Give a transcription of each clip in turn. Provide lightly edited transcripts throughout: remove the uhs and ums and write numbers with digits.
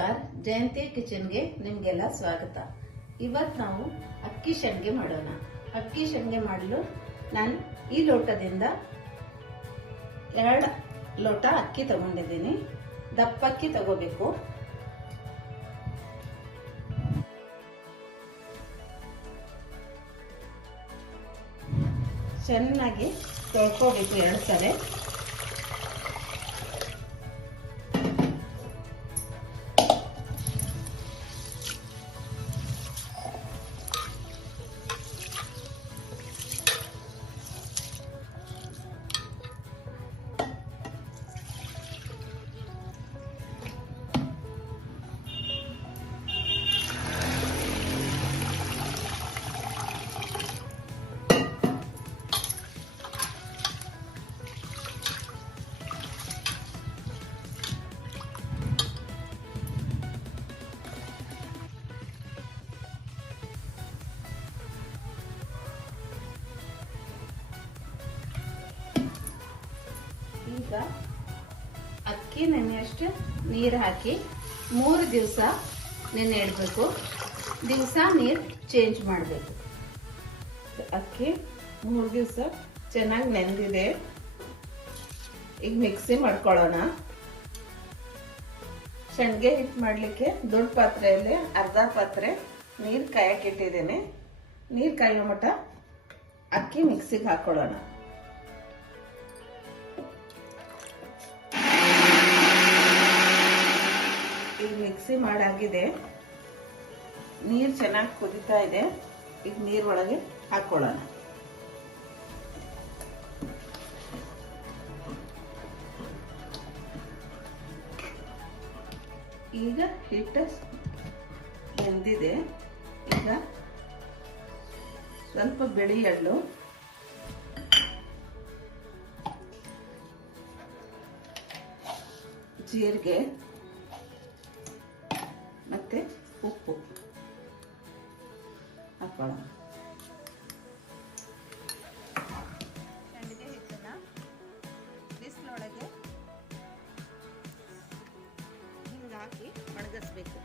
ನಮಸ್ಕಾರ, ಜಯಂತಿ ಕಿಚನ್ಗೆ ನಿಮ್ಗೆಲ್ಲ ಸ್ವಾಗತ. ಇವತ್ತು ನಾವು ಅಕ್ಕಿ ಸಂಡಿಗೆ ಮಾಡೋಣ. ಅಕ್ಕಿ ಸಂಡಿಗೆ ಮಾಡಲು ನಾನು ಈ ಲೋಟದಿಂದ 2 ಲೋಟ ಅಕ್ಕಿ ತಗೊಂಡಿದ್ದೀನಿ. ದಪ್ಪ ಅಕ್ಕಿ ತಗೋಬೇಕು. ಚೆನ್ನಾಗಿ ತೊಳ್ಕೋಬೇಕು 2 ಸಲ. ಈಗ ಅಕ್ಕಿ ನೆನೆಯಷ್ಟು ನೀರು ಹಾಕಿ 3 ದಿವಸ ನೆನೆ ಇಡಬೇಕು. ದಿವಸ ನೀರು ಚೇಂಜ್ ಮಾಡಬೇಕು. ಅಕ್ಕಿ 3 ದಿವಸ ಚೆನ್ನಾಗಿ ನೆನೆದಿದೆ. ಈಗ ಮಿಕ್ಸಿ ಮಾಡ್ಕೊಳ್ಳೋಣ. ಸಂಡಿಗೆ ಹಿಟ್ಟು ಮಾಡಲಿಕ್ಕೆ ದೊಡ್ಡ ಪಾತ್ರೆಯಲ್ಲಿ ಅರ್ಧ ಪಾತ್ರೆ ನೀರು ಕಾಯಕ್ಕೆ ಇಟ್ಟಿದ್ದೇನೆ. ನೀರು ಕಾಯೋ ಮಟ್ಟ ಅಕ್ಕಿ ಮಿಕ್ಸಿಗೆ ಹಾಕೊಳ್ಳೋಣ. ಈಗ ಮಿಕ್ಸಿ ಮಾಡಾಗಿದೆ. ನೀರು ಚೆನ್ನಾಗಿ ಕುದೀತಾ ಇದೆ. ಈಗ ನೀರೊಳಗೆ ಹಾಕೊಳ್ಳೋಣ. ಈಗ ಹಿಟ್ಟು ಬೆಂದಿದೆ. ಈಗ ಸ್ವಲ್ಪ ಬಿಳಿ ಎಳ್ಳು, ಜೀರಿಗೆ ಮತ್ತೆ ಉಪ್ಪು ಹಾಕೋಣ. ಸಂಡಿಗೆ ಹಿಟ್ಟನ್ನ ಬಿಸಿಲೊಳಗೆ ಹಿಂಗೆ ಹಾಕಿ ಒಣಗಿಸ್ಬೇಕು.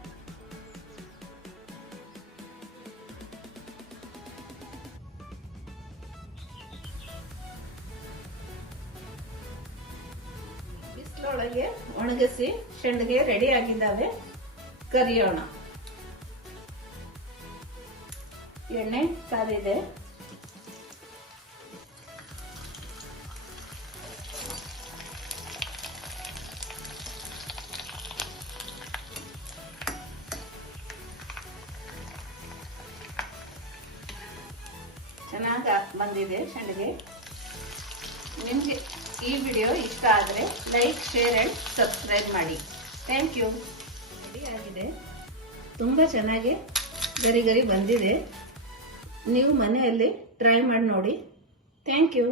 ಬಿಸಿಲೊಳಗೆ ಒಣಗಿಸಿ ಸಂಡಿಗೆ ರೆಡಿ ಆಗಿದ್ದಾವೆ. ಕರಿಯೋಣ. ಎಣ್ಣೆ ಕಾದಿದೆ. ಚೆನ್ನಾಗಿ ಬಂದಿದೆ ಸಂಡಿಗೆ. ನಿಮಗೆ ಈ ವಿಡಿಯೋ ಇಷ್ಟ ಆದರೆ ಲೈಕ್, ಶೇರ್ ಅಂಡ್ ಸಬ್ಸ್ಕ್ರೈಬ್ ಮಾಡಿ. Thank you. ಆಗಿದೆ. ತುಂಬ ಚೆನ್ನಾಗಿ ಗರಿ ಗರಿ ಬಂದಿದೆ. ನೀವು ಮನೆಯಲ್ಲಿ ಟ್ರೈ ಮಾಡಿ ನೋಡಿ. Thank you.